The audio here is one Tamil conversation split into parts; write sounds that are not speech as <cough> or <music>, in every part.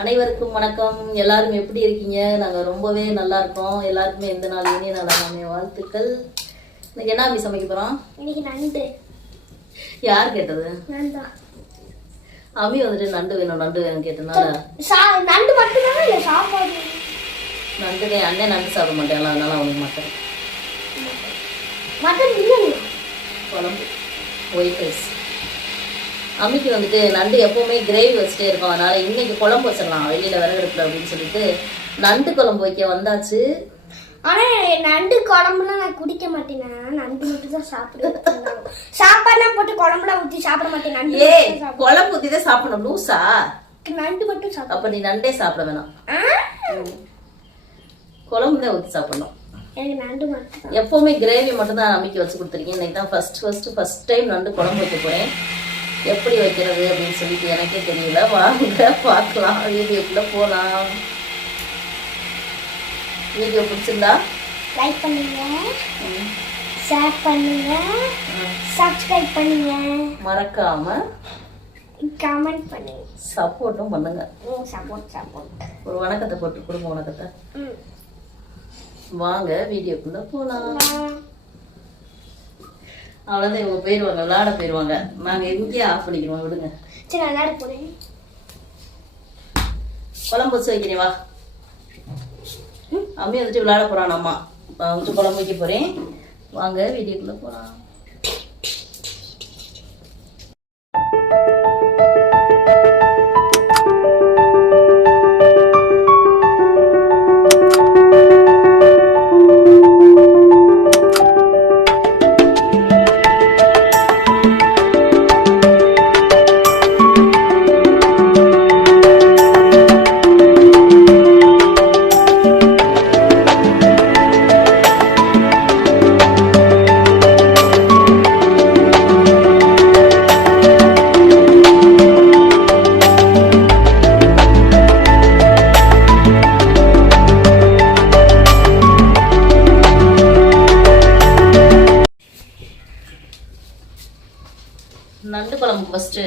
அனைவருக்கும் வணக்கம். எல்லாரும் எப்படி இருக்கீங்க? நாங்கள் ரொம்பவே நல்லா இருக்கோம். எல்லாருக்குமே எந்த நாள் இனிய நாளாமே வாழ்த்துக்கள். இன்னைக்கு என்ன அப்படி சமைக்க போகிறோம் இன்னைக்கு நண்டு. யார் கேட்டது? அம்மி வந்துட்டு நண்டு வேணும் நண்டு வேணும் கேட்டனால சா நண்டு மட்டும்தானே? இல்லை சாப்பாடு? நண்டு அண்ணன் நண்டு சாப்பிட மாட்டேங்களா? அதனால அவனுக்கு மட்டன். மட்டன் பிரியாணி குழம்பு. White rice. அம்மிக்கு வந்துட்டு நண்டு எப்பவுமே கிரேவி வச்சுட்டே இருக்கும். அதனால இன்னைக்கு குழம்பு வச்சிடலாம். வெளியில விறகெடுப்புல அப்படின்னு சொல்லிட்டு நண்டு குழம்பு வைக்க வந்தாச்சு. ஆனா நண்டு குழம்புலாம் நான் குடிக்க மாட்டேன்? நண்டு மட்டும் தான் சாப்பிடுவேன் சாப்பாடுலாம் போட்டு குழம்புலாம் ஊற்றி சாப்பிட மாட்டேன். நண்டு ஏ குழம்பு ஊத்தி தான் சாப்பிடணும். சாப்பிடுவேன். நண்டு மட்டும் சாப்பிடுவேன். அப்ப நீ நண்டே சாப்பிட வேணாம்? குழம்பு தான் ஊற்றி சாப்பிடணும். எப்பவுமே கிரேவி மட்டும் தான் அம்மிக்கு வச்சு கொடுத்துருக்கேன் இன்னைக்கு தான் ஃபர்ஸ்ட் ஃபர்ஸ்ட் ஃபர்ஸ்ட் டைம் நண்டு குழம்பு வைக்க போறேன். எப்படி வைக்கிறது அப்படின்னு சொல்லிட்டு எனக்கே தெரியல. வாங்க பார்க்கலாம். வீடியோக்குள்ள போலாம். வீடியோ பிடிச்சிருந்தா? லைக் பண்ணுங்க. ஷேர் பண்ணுங்க. சப்ஸ்கிரைப் பண்ணுங்க. மறக்காம கமெண்ட் பண்ணுங்க. சப்போர்ட்டும் பண்ணுங்க. Support support. ஒரு வணக்கத்தை போட்டு கொடுங்க வணக்கத்தை. வாங்க வீடியோக்குள்ள போலாம். அவ்வளோதான் இவங்க போயிடுவாங்க விளையாட போயிடுவாங்க நாங்க இங்கேயே ஆஃப் பண்ணிக்கிறோம் விடுங்க. சரி நான் விளையாட போறேன். குழம்பு வச்சு வைக்கிறேன் வா. அம்மி வந்துட்டு விளையாட போறான் அம்மா. நான் வந்துட்டு குழம்பு வைக்க போறேன். வாங்க வீடியோக்குள்ள போலாம். நண்டு குழம்பு ஃபர்ஸ்ட்டு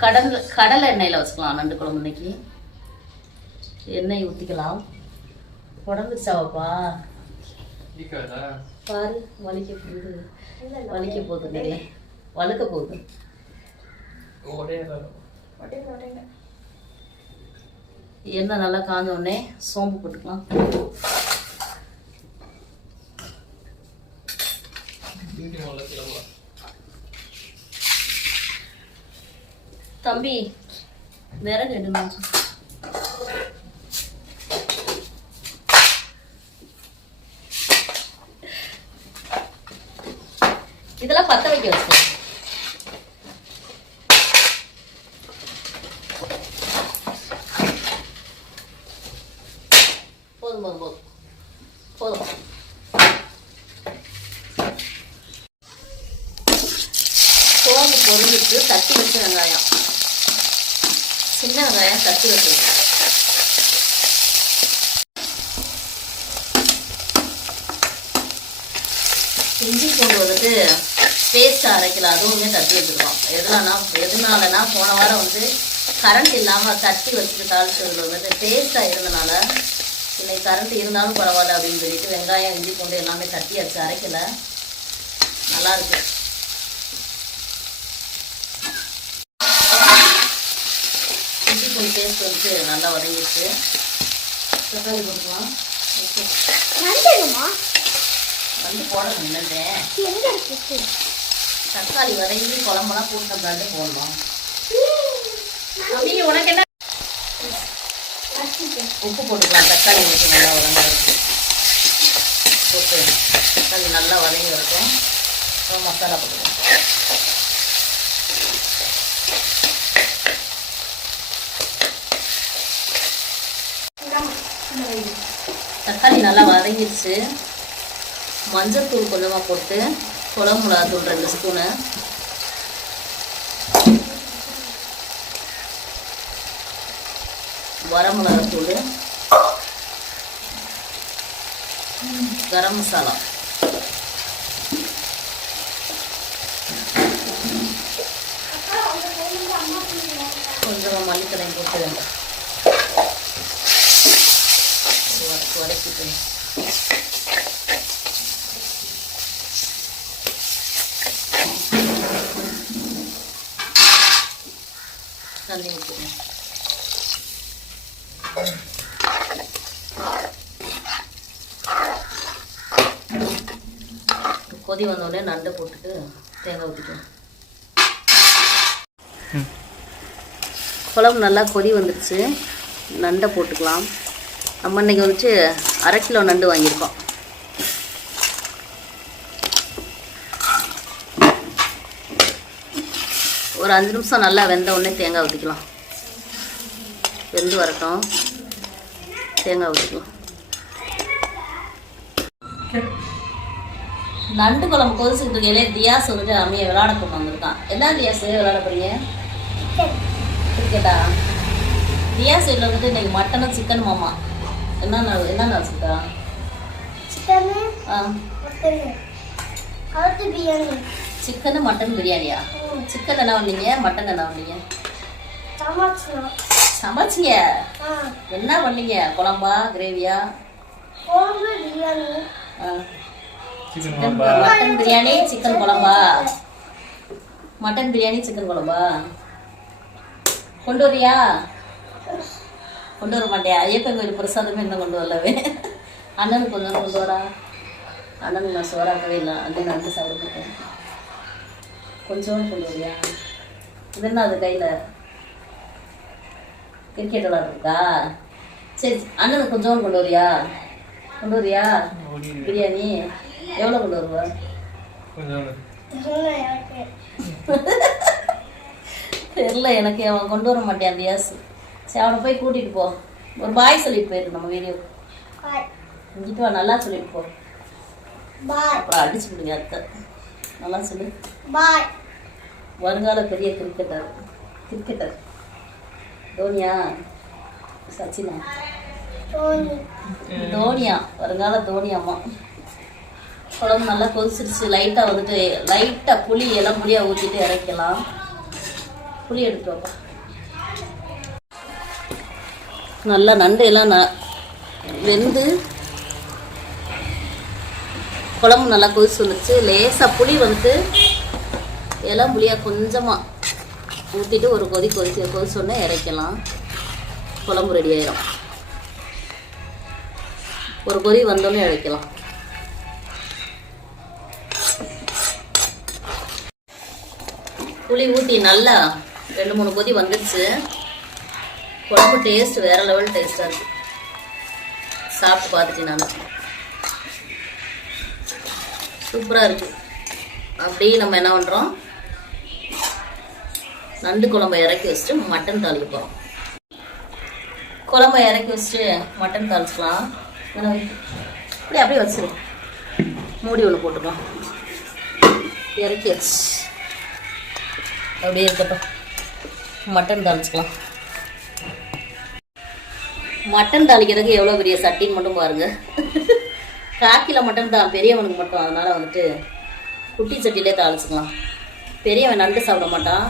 கடல் கடலை எண்ணெயில் வச்சுக்கலாம் நண்டு குழம்பு இன்னைக்கு. எண்ணெய் ஊற்றிக்கலாம் உடம்புச்சாவப்பா பாரு வலிக்க போகுது. வலிக்க போகுது வழுக்க போகுது. எண்ணெய் நல்லா காஞ்ச உடனே சோம்பு போட்டுக்கலாம். தம்பி விறகு எடுமா இதெல்லாம் பத்த வைக்க வச்சு போதும் போதும் போதும் போதும் சோம்பு பொருளுக்கு தட்டி வச்ச வெங்காயம் சின்ன வெங்காயம் தட்டி வச்சிருக்கேன் இஞ்சி பூண்டு வந்துட்டு பேஸ்ட் அரைக்கல அதுவுமே தட்டி வச்சிருக்கோம். எதுலனா எதுனாலனா போன வாரம் வந்து கரண்ட் இல்லாமல் தட்டி வச்சுட்டு தாளிச்சதுல வந்துட்டு டேஸ்ட்டாக இருந்தனால இன்னைக்கு கரண்ட் இருந்தாலும் பரவாயில்ல அப்படின்னு சொல்லிட்டு வெங்காயம் இஞ்சி பூண்டு எல்லாமே தட்டி வச்சு அரைக்கல. நல்லா இருக்கு. இஞ்சி பூண்டு பேஸ்ட் வந்துட்டு நல்லா வதங்கிடுச்சு. தக்காளி என்னம்மா வந்து போடணும் என்னது எங்க இருக்கு? தக்காளி வதங்கி குழம்பெல்லாம் கூட்டம் தாண்டி போடணும். அப்படி உனக்கு என்ன? உப்பு போட்டுக்கலாம். தக்காளி ஊற்றி நல்லா வதங்க போட்டு தக்காளி நல்லா வதங்கி வரட்டும். அப்புறம் மசாலா போட்டுக்கலாம். தக்காளி நல்லா வதங்கிடுச்சு மஞ்சள் தூள் கொஞ்சமாக போட்டு குழம்பு மிளகாத்தூள் ரெண்டு ஸ்பூனு. வரமிளகாத்தூள் கரம் மசாலா. கொஞ்சமாக மல்லித்தலை போட்டு வதக்கி வதக்கிட்டு. கொதி வந்தோடனே நண்டை போட்டுட்டு தேங்காய் ஊற்றிக்கலாம் குழம்பு நல்லா கொதி வந்துடுச்சு நண்டை போட்டுக்கலாம். நம்ம இன்னைக்கு வந்துட்டு அரை கிலோ நண்டு வாங்கியிருக்கோம். ஒரு அஞ்சு நிமிஷம் நல்லா வெந்த உடனே தேங்காய் ஊற்றிக்கலாம் வெந்து வரட்டும். தேங்காய் ஊற்றிக்கலாம் நண்டு குழம்பு கொதிச்சுட்டு இருக்கையிலே தியாஸ் வந்துட்டு அம்மையை விளையாட கொண்டு வந்திருக்கான். என்ன தியாஸ் விளையாட போறீங்க? கிரிக்கெட்டா தியாஸ் வீட்டில் வந்துட்டு இன்னைக்கு மட்டனும் சிக்கன் மாமா. என்ன நாள் என்ன நாள் சிக்கா சிக்கனு ஆ. மட்டனு பிரியாணியா? சிக்கன் என்ன பண்ணீங்க மட்டன் என்ன பண்ணீங்க சமைச்சிங்க? என்ன பண்ணீங்க? குழம்பா? கிரேவியா குழம்பு பிரியாணி. மட்டன் பிரியாணி சிக்கன் குழம்பா? மட்டன் பிரியாணி சிக்கன் குழம்பா? கொண்டு வரியா? கொண்டு வர மாட்டியா? ஐயப்பன் கோயில் பிரசாதமே இன்னும் கொண்டு வரலவே? அண்ணனுக்கு கொஞ்சம் கொண்டு வரா? அண்ணனுக்கு நான் சோறாக்கவே இல்லை. அண்ணன் வந்து சாப்பிட மாட்டேன். கொஞ்சோண்டு கொண்டு வரியா? இது என்ன அது கையில்? கிரிக்கெட் விளாட்ருக்கா சரி அண்ணனுக்கு கொஞ்சோண்டு கொண்டு வரியா? கொண்டு வரியா? பிரியாணி? எவ்வளோ கொண்டு வருவா? எனக்கு. தெரில எனக்கு அவன் கொண்டு வர மாட்டேன் தியாஸ் சரி அவனை போய் கூட்டிகிட்டு போ. ஒரு பாய் சொல்லிட்டு போயிரு நம்ம வீடியோ. இங்கிட்டு வா நல்லா சொல்லிட்டு போ. பாய். அப்புறம் அடிச்சு விடுங்க அத்தை. நல்லா சொல்லு. பாய். வருங்கால பெரிய கிரிக்கெட்டர் கிரிக்கெட்டர் தோனியா? சச்சினா? தோனி. தோனியா? வருங்கால தோனி அம்மா. குழம்பு நல்லா கொதிச்சிருச்சு. லைட்டாக வந்துட்டு லைட்டாக புளி எல்லாம் புளியாக ஊற்றிட்டு இறக்கலாம். புளி எடுத்து நல்லா நண்டையெல்லாம் ந வெந்து குழம்பு நல்லா கொதிச்சு வந்துருச்சு. லேசாக புளி வந்துட்டு எல்லாம் புளியாக கொஞ்சமாக ஊற்றிட்டு ஒரு கொதி கொதிக்க கொதிச்சோடனே இறக்கலாம். குழம்பு ரெடி ஆயிரும். ஒரு கொதி வந்தோடனே இறக்கலாம். புளி ஊற்றி நல்லா ரெண்டு மூணு கொதி வந்துடுச்சு குழம்பு டேஸ்ட் வேற லெவல் டேஸ்டாக இருக்கு. சாப்பிட்டு பார்த்துட்டேன் நான். சூப்பராக இருக்கு. அப்படியே நம்ம என்ன பண்ணுறோம் நண்டு குழம்பை இறக்கி வச்சுட்டு மட்டன் தாளிக்க போகிறோம் குழம்பை இறக்கி வச்சுட்டு மட்டன் தாளிச்சிக்கலாம். என்ன அப்படியே அப்படியே மூடி ஒன்று போட்டுக்கலாம் இறக்கி வச்சு. அப்படியே இருக்கட்டும். மட்டன் தாளிச்சுக்கலாம். மட்டன் தாளிக்கிறதுக்கு எவ்வளோ பெரிய சட்டின்னு மட்டும் பாருங்க. காக்கில மட்டன் தான் பெரியவனுக்கு மட்டும். அதனால வந்துட்டு குட்டி சட்டிலே தாளிச்சுக்கலாம். பெரியவன் நண்டு சாப்பிட மாட்டான்.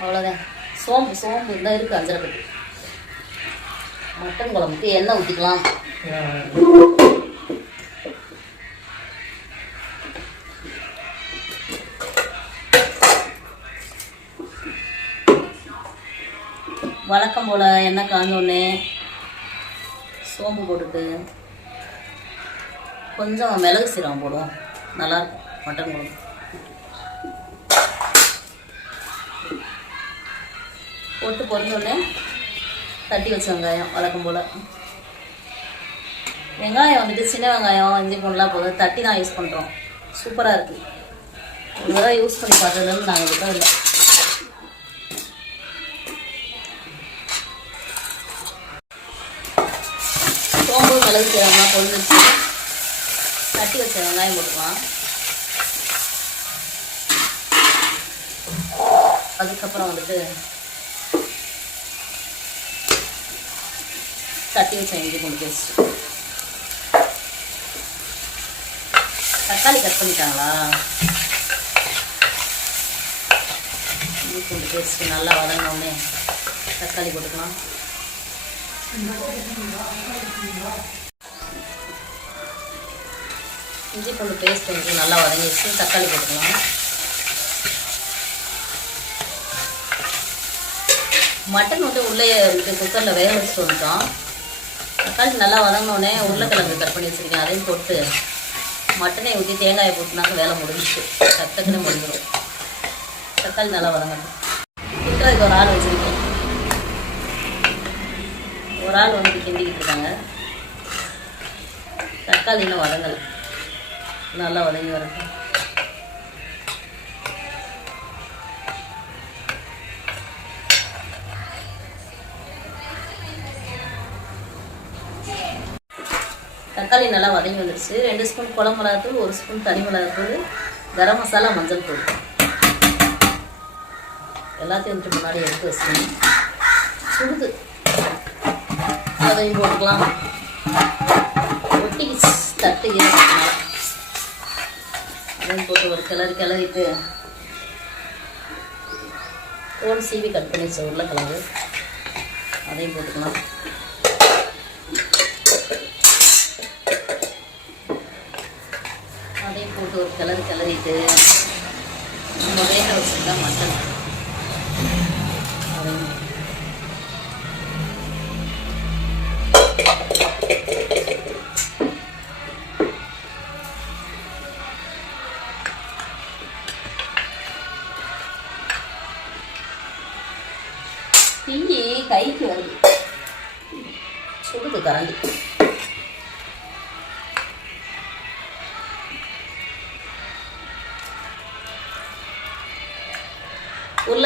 அவ்வளோதான் சோம்பு சோம்பு இருந்தால் இருக்குது அஞ்சரை கட்டு மட்டன் குழம்புக்கு எண்ணெய் ஊற்றிக்கலாம் வழக்கம் போல் எண்ணெய் காஞ்சோடனே சோம்பு போட்டுட்டு கொஞ்சம் மிளகு சீரகம் போடுவோம். நல்லாயிருக்கும். மட்டன் குழம்பு போட்டு பொறிஞ்சோடனே தட்டி வச்ச வெங்காயம் வழக்கம் போல். வெங்காயம் வந்துட்டு சின்ன வெங்காயம் இஞ்சி பூண்டுலாம் போதும் தட்டி தான் யூஸ் பண்ணுறோம் சூப்பராக இருக்குது ஒரு தடவை யூஸ் பண்ணி பார்த்ததுலேருந்து நாங்கள் விட்டோம் இல்லை சோம்பு மிளகு வச்சு தட்டி வச்ச வெங்காயம் போட்டுக்கலாம். அதுக்கப்புறம் வந்துட்டு தட்டி வச்ச இஞ்சி கொண்டு பேஸ்ட். தக்காளி கட் பண்ணிட்டாங்களா? இஞ்சி பூண்டு பேஸ்ட்டு நல்லா வதங்கினோடனே தக்காளி போட்டுக்கலாம். இஞ்சி பூண்டு பேஸ்ட் வந்து நல்லா வதங்கிடுச்சு. தக்காளி போட்டுக்கலாம். மட்டன் வந்து உள்ளே குக்கரில் வேக வச்சுட்டு வந்துட்டோம். தக்காளி நல்லா வதங்கினோடனே உருளைக்கிழங்கு கட் பண்ணி வச்சுருக்கேன். அதையும் போட்டு மட்டனை ஊற்றி தேங்காயை போட்டுனாக்க வேலை முடிஞ்சிச்சு டக்குன்னு முடிஞ்சிடும் தக்காளி நல்லா வதங்கணும் கிண்டுறதுக்கு ஒரு ஆள் வச்சுருக்கேன். ஒரு ஆள் வந்து கிண்டிக்கிட்டு இருக்காங்க. தக்காளி இன்னும் வதங்கலை. நல்லா வதங்கி வரட்டும். தக்காளி நல்லா வதங்கி வந்துடுச்சு ரெண்டு ஸ்பூன் குளம் மிளகாத்தூள் ஒரு ஸ்பூன் தனி மிளகாத்தூள் கரம் மசாலா மஞ்சள் தூள். எல்லாத்தையும் வந்துட்டு முன்னாடி எடுத்து வச்சுக்கணும். சுடுது. அதையும் போட்டுக்கலாம். ஒட்டிக்கிச்சு தட்டு ஈரத்தினால அதையும் போட்டு ஒரு கிளறி கிளறிட்டு தோல் சீவி கட் பண்ணி வச்ச உருளைக்கிழங்கு அதையும் போட்டுக்கலாம். அதையும் போட்டு ஒரு கிளறி கிளறிட்டு நம்ம வேக வச்சுருந்தா மட்டன்.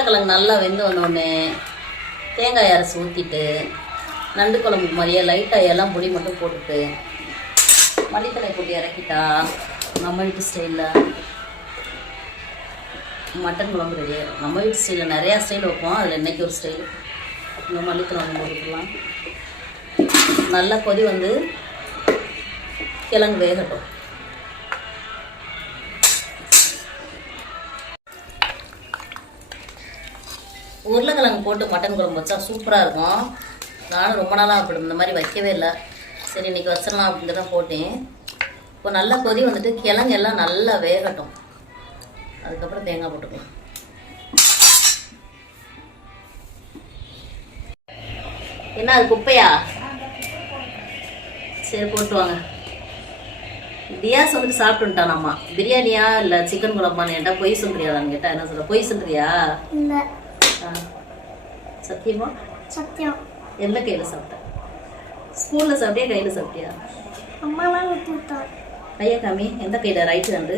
உருளைக்கிழங்கு நல்லா வெந்து வந்தோடனே தேங்காய் அரைச்சி ஊற்றிட்டு நண்டு குழம்பு மாதிரியே லைட்டாக எல்லாம் பொடி மட்டும் போட்டுட்டு மல்லித்தலை போட்டு இறக்கிட்டா நம்ம வீட்டு ஸ்டைலில் மட்டன் குழம்பு ரெடி ஆகிடும் நம்ம வீட்டு ஸ்டைலில் நிறையா ஸ்டைல் வைப்போம். அதில் இன்னைக்கு ஒரு ஸ்டைல் இந்த மல்லித்தலை வந்து போட்டுக்கலாம். நல்லா கொதி வந்து கிழங்கு வேகட்டும். உருளைக்கிழங்கு போட்டு மட்டன் குழம்பு வச்சா சூப்பராக இருக்கும். நானும் ரொம்ப நாளாக அப்படி இந்த மாதிரி வைக்கவே இல்லை. சரி இன்னைக்கு வச்சிடலாம் அப்படின்னு தான் போட்டேன். இப்போ நல்லா கொதி வந்துட்டு கிழங்கு எல்லாம் நல்லா வேகட்டும். அதுக்கப்புறம் தேங்காய் போட்டுக்கலாம். என்ன அது குப்பையா? சரி போட்டு வாங்க. தியாஸ் வந்துட்டு சாப்பிட்டுட்டான் அம்மா. பிரியாணியா இல்லை சிக்கன் குழம்பான்னு கேட்டால் பொய் சொல்றியாதான்னு கேட்டால் என்ன சொல்ற? பொய் சொல்றியா? சத்தியமா? சத்தியம். எந்த கையில் சாப்பிட்ட? ஸ்பூனில் சாப்பிட்டியா கையில் சாப்பிட்டியா? அம்மா தான் ஊற்றி விட்டான் கையை காமி எந்த கையில்? ரைட்டு ஹேண்டு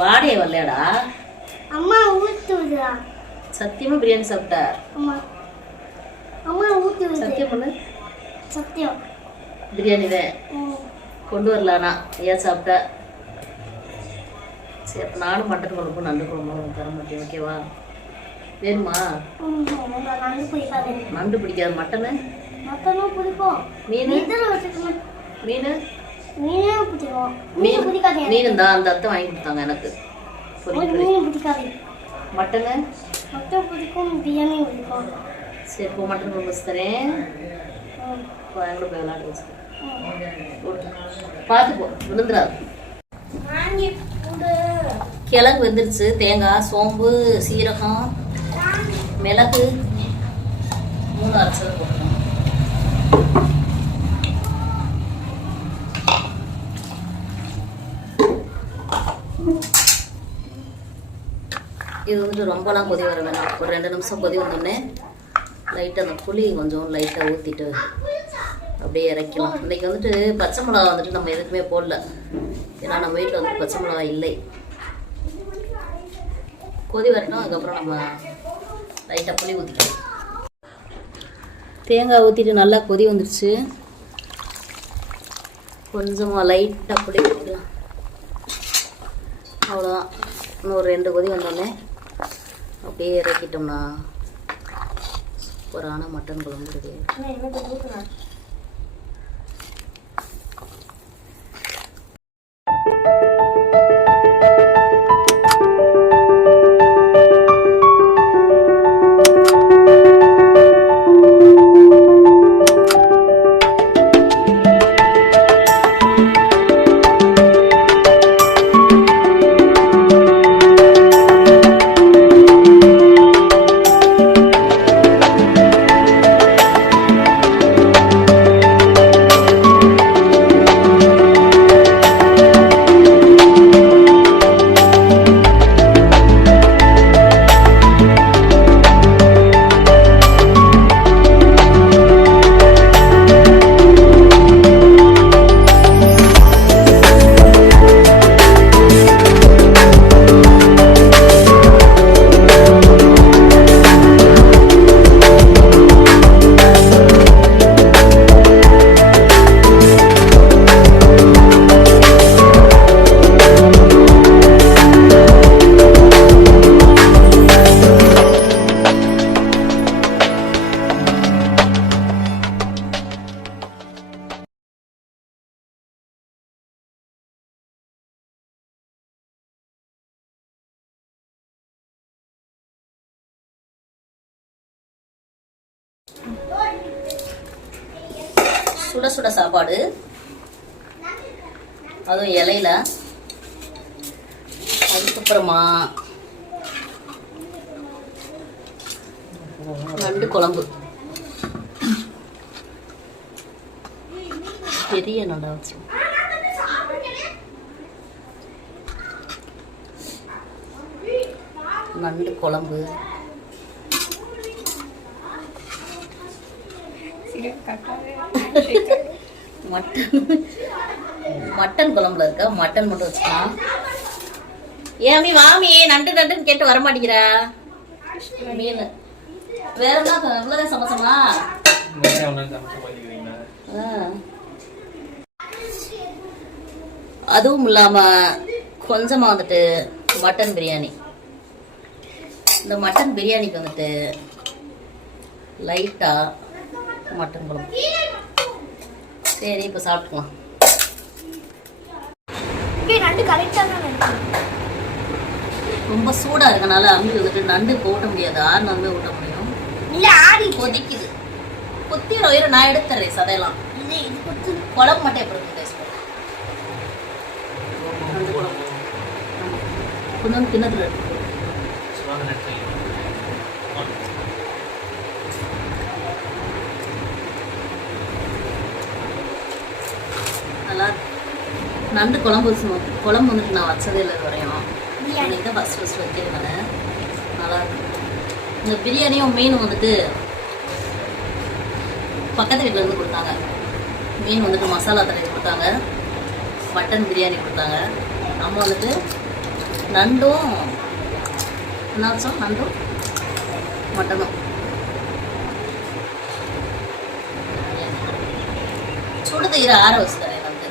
வாடகை வரலையாடா? அம்மா விடுறா. சத்தியமா பிரியாணி சாப்பிட்ட? அம்மா. அம்மா விடுது. சத்தியம் பண்ணு. சத்தியம். பிரியாணி தான். கொண்டு வரலானா ஏன் சாப்பிட்ட. சரி அப்போ நானும் மட்டன் குழம்பு நண்டு குழம்பு தர மாட்டேன் ஓகேவா வேணுமா? நண்டு பிடிக்காது மட்டனு? மட்டனும் பிடிக்கும் மீன்? மீன்? மீனே பிடிக்கும் மீன் மீன்? பிடிக்காது. மீன் தான் அந்த அத்தை வாங்கி கொடுத்தாங்க எனக்கு. மீன் பிடிக்காது. மட்டனு? மட்டன் பிடிக்கும் பிரியாணி பிடிக்கும். சரி இப்போ மட்டன் குழம்பு வச்சு தரேன். ம். இப்போ எங்களை போய் விளாட வச்சு ம். பார்த்து போ விழுந்துடாது. கொடு. கிழங்கு வெந்துருச்சு தேங்காய் சோம்பு சீரகம். மிளகு மூணு அரைச்சல் போட்டுக்கணும் இது வந்துட்டு ரொம்பலாம் கொதி வர வேணாம். ஒரு ரெண்டு நிமிஷம் கொதி வந்தோடனே லைட்டாக அந்த புளி கொஞ்சம் லைட்டாக ஊற்றிட்டு அப்படியே இறக்கலாம் இன்றைக்கி வந்துட்டு பச்சை மிளகா வந்துட்டு நம்ம எதுக்குமே போடல. ஏன்னா நம்ம வீட்டில் வந்து பச்சை மிளகா இல்லை. கொதி வரட்டும் அதுக்கப்புறம் நம்ம லைட்டாக புளி ஊற்றிக்கலாம் தேங்காய் ஊற்றிட்டு நல்லா கொதி வந்துடுச்சு கொஞ்சமாக லைட்டாக புளி ஊற்றிக்கலாம் அவ்வளோதான் இன்னும் ஒரு ரெண்டு கொதி வந்தோடனே அப்படியே இறக்கிட்டோம்னா சூப்பரான மட்டன் குழம்பு ரெடி அதுவும் இலையில அதுக்கப்புறமா நண்டு குழம்பு. பெரிய நல்லா வச்சு. நண்டு குழம்பு. மட்டன். <laughs> மட்டன் குழம்புல இருக்க மட்டன் மட்டும் வச்சுக்கலாம் ஏமி வாமி நண்டு நண்டுன்னு கேட்டு வர மாட்டேங்கிறா. மீன். வேற என்ன இவ்வளோதான் சமசமா? அதுவும் இல்லாம கொஞ்சமா வந்துட்டு மட்டன் பிரியாணி. இந்த மட்டன் பிரியாணிக்கு வந்துட்டு லைட்டா மட்டன் குழம்பு. சரி இப்போ சாப்பிட்டுக்கலாம். நண்டு கரெக்டாக தான் ரொம்ப சூடா இருக்கனால அம்பி வந்துட்டு நண்டு போட்ட முடியாது ஆறு வந்து ஊட்ட முடியும். இல்லை ஆடி கொதிக்குது. கொத்திர உயிரை நான் எடுத்துறேன் சதையெல்லாம். இது இது கொடுத்து குழம்பு மட்டும் எப்படி இருக்கு taste பண்ணு. நண்டு குழம்பு. ஆமா. கொஞ்சம் கிண்ணத்துல எடுத்து நல்லா இருக்கு. நண்டு குழம்பு குழம்பு வந்துட்டு நான் வச்சதே இல்லை வரையும். பிரியாணி. தான் ஃபஸ்ட் ஃபஸ்ட் வைக்கிறேன் நல்லா இருக்கு. இந்த பிரியாணியும் மீன் வந்துட்டு பக்கத்து வீட்டில் இருந்து கொடுத்தாங்க. மீன் வந்துட்டு மசாலா தடவி கொடுத்தாங்க. மட்டன் பிரியாணி கொடுத்தாங்க. நம்ம வந்துட்டு நண்டும் என்ன வச்சோம்? நண்டும் மட்டனும். சுடு தயிர ஆற வச்சுட்டேன் வந்து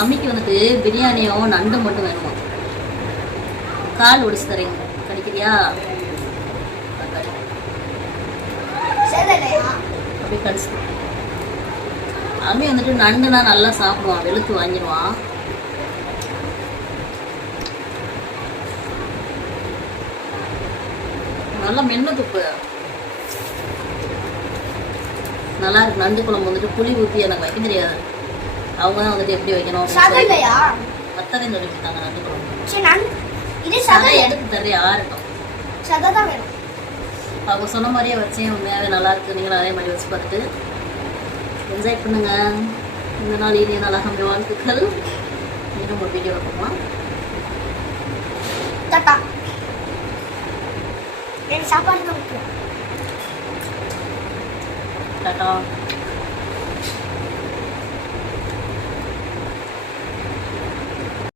அம்மிக்கு வந்துட்டு பிரியாணியும் நண்டு மட்டும் வேணுமா? கால் ஒடிச்சு தரேன். கடிக்கிறியா? அப்படியே கடிச்சு. அம்மி வந்துட்டு நண்டுனா நல்லா சாப்பிடுவான் வெளுத்து வாங்கிடுவான் நல்லா மென்னு துப்பு நல்லா இருக்கு. நண்டு குழம்பு வந்துட்டு புளி ஊற்றி எனக்கு வைக்க தெரியாது. அவங்க தான் வந்துட்டு எப்படி வைக்கணும் அப்படின்னு சொல்லி கொடுத்தாங்க. நண்டு குழம்பு இது சதை எடுத்து தரே ஆறட்டும் சதை தான் வேணும். அவங்க சொன்ன மாதிரியே வச்சேன் உண்மையாகவே நல்லா இருக்கு. நீங்களும் அதே மாதிரி வச்சு பார்த்துட்டு என்ஜாய் பண்ணுங்க. இந்த நாள் இனிய நாளாக அமைய வாழ்த்துக்கள். மீண்டும் ஒரு வீடியோ டாட்டா. எனக்கு சாப்பாடு தான் டாட்டா.